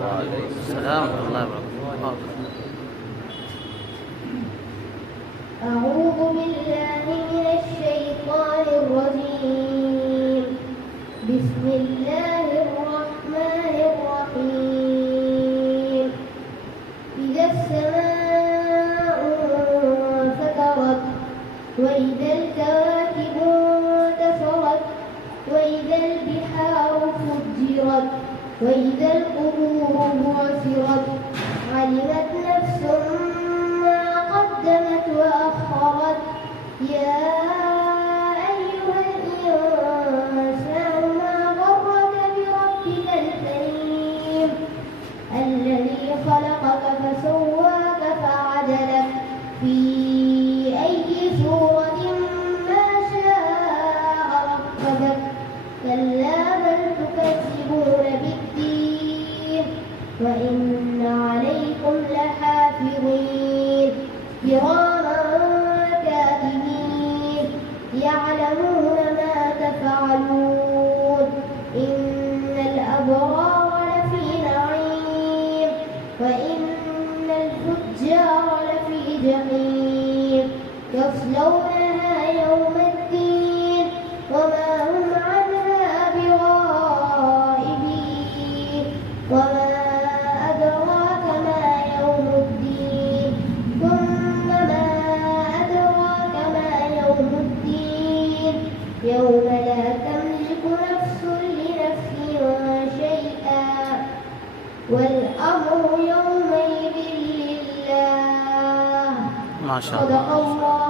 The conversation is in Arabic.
وعليكم السلام ورحمة الله وبركاته. أعوذ بالله من الشيطان الرجيم. بسم الله الرحمن الرحيم. إذا السماء انفطرت وإذا الكواكب انتثرت وإذا البحار فجرت وإذا القبور بعثرت علمت نفس ما قدمت وأخرت. يا أيها الإنسان ما غرك بربك الكريم الذي خلقك فسواك فعدلك في أي صورة ما شاء ركبك. كلا بل تكذبون بالدين وإن عليكم لحافظين كراما كاتبين يعلمون ما تفعلون. إن الأبرار لفي نعيم وإن الفجار لفي جحيم يصلونها يوم الدين وما هم عنها بغائبين. وما أدراك ما يوم الدين ثم ما أدراك ما يوم الدين يوم لا تملك نفس لنفس شيئا والأمر يومئذ لله. ما شاء صدق الله. الله